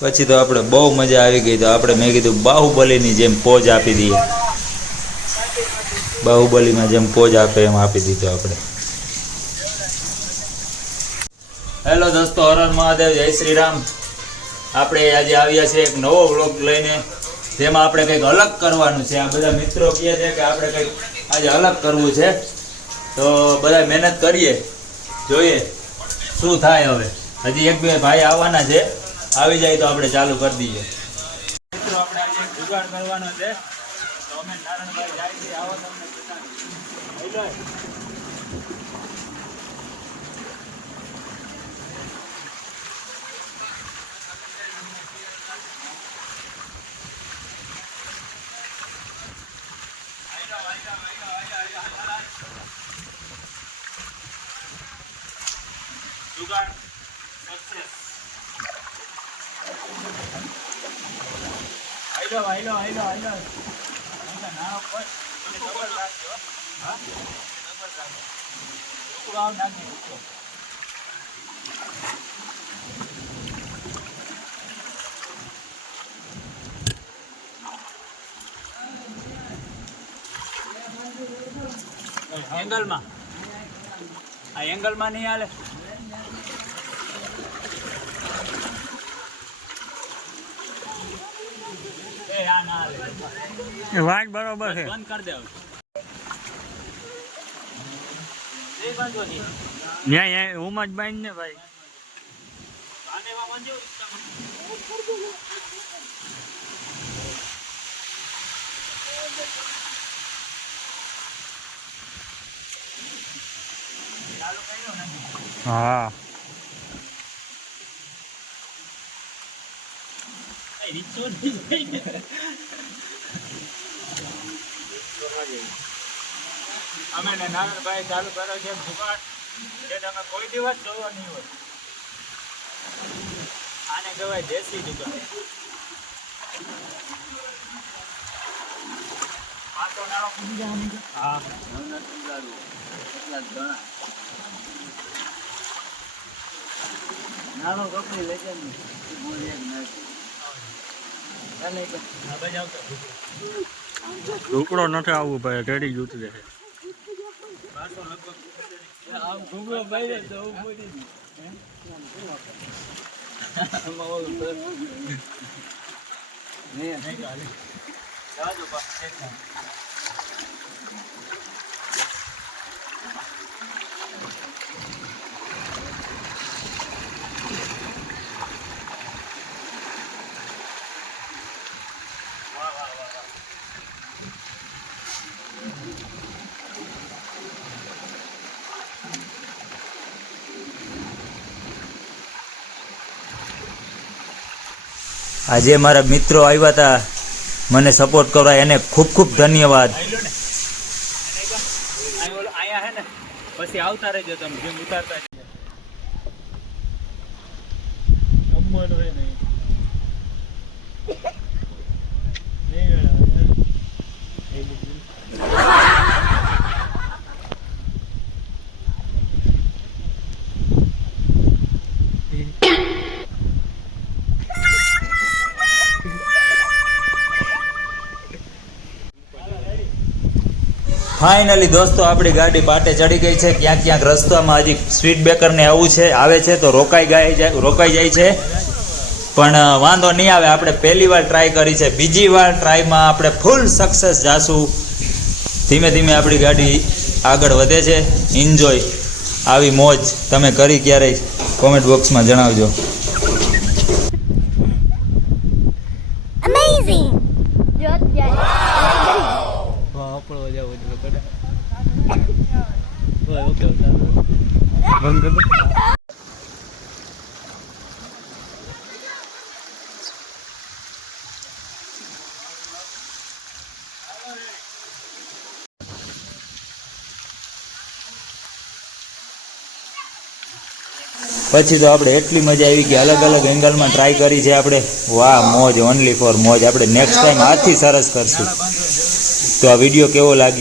પછી તો આપણે બહુ મજા આવી ગઈ તો આપણે મેં કીધું બાહુબલીની જેમ પોજ આપી દઈએ. બાહુબલીમાં જેમ પોજ આપે એમ આપી દીધો આપણે. હેલો દોસ્તો હરણ મહાદેવ, જય શ્રી રામ આપણે આજે આવ્યા છે એક નવો વ્લોગ લઈને, જેમાં આપણે કંઈક અલગ કરવાનું છે. આ બધા મિત્રો કહે છે કે આપણે કંઈક આજે અલગ કરવું છે. તો બધા મહેનત કરીએ, જોઈએ શું થાય હવે. હજી એક બે ભાઈ આવવાના છે. આવી જાય તો આપણે ચાલુ કરી દઈએ. મિત્રો, આપણે આજે કરવાનો છે. તો અમે આવો. જુગાડ સક્સેસ આઈલો આઈલો આઈલો આઈલો નાનો કોઈ મને ખબર હા? ખબર લાગજો ટુકડો આવ નાખી ટુકડો એંગલમાં. આ એંગલમાં નહીં હાલે એ આ ના હાલે વાત બરોબર છે. બંધ કરી દેવું ન્યા ન્યા ને ભાઈ. હા. રીચો અમે ને નારાયણભાઈ ચાલુ કરો છે દુકાન જે તમે કોઈ દિવસ જોયો નહીં હોય. આને કહેવાય દેશી દુકાન. છે નાનો કપડી લઈ જાય ને આ બાજુ આવતો ટુકડો નથી આવવું ભાઈ રેડી જ ઉતરે છે. બારસો લગભગ આમ ઘૂઘરો બહાર તો ઊભો રહી આમાં ઓલું તો નહીં નહીં ચાલે જવા દો બસ એક મિનિટ. વાહ વાહ વાહ વાહ આજે મારા મિત્રો આવ્યા હતા મને સપોર્ટ કરવા એને ખૂબ ખૂબ ધન્યવાદ. પછી આવતા રહેજો તમે. જેમ ઉતારતા ગમવાનું હોય નહીં નહીં ફાઇનલી દોસ્તો, આપણી ગાડી પાટે ચડી ગઈ છે. ક્યાંક ક્યાંક રસ્તામાં હજી સ્પીડ બ્રેકરને આવું છે. આવે છે તો રોકાઈ ગાય જાય, રોકાઈ જાય છે. પણ વાંધો નહીં આવે. આપણે પહેલી વાર ટ્રાય કરી છે. બીજી વાર ટ્રાયમાં આપણે ફૂલ સક્સેસ જાશું. ધીમે ધીમે આપણી ગાડી આગળ વધે છે. એન્જોય આવી મોજ તમે કરી ક્યારેય કોમેન્ટ બોક્સમાં જણાવજો. બંધ પછી તો આપણે એટલી મજા આવી કે અલગ અલગ એંગલમાં ટ્રાય કરી છે આપણે. વાહ, મોજ ઓનલી ફોર મોજ. આપણે નેક્સ્ટ ટાઈમ આથી સરસ કરશું. તો આ વીડિયો કેવો લાગ્યો?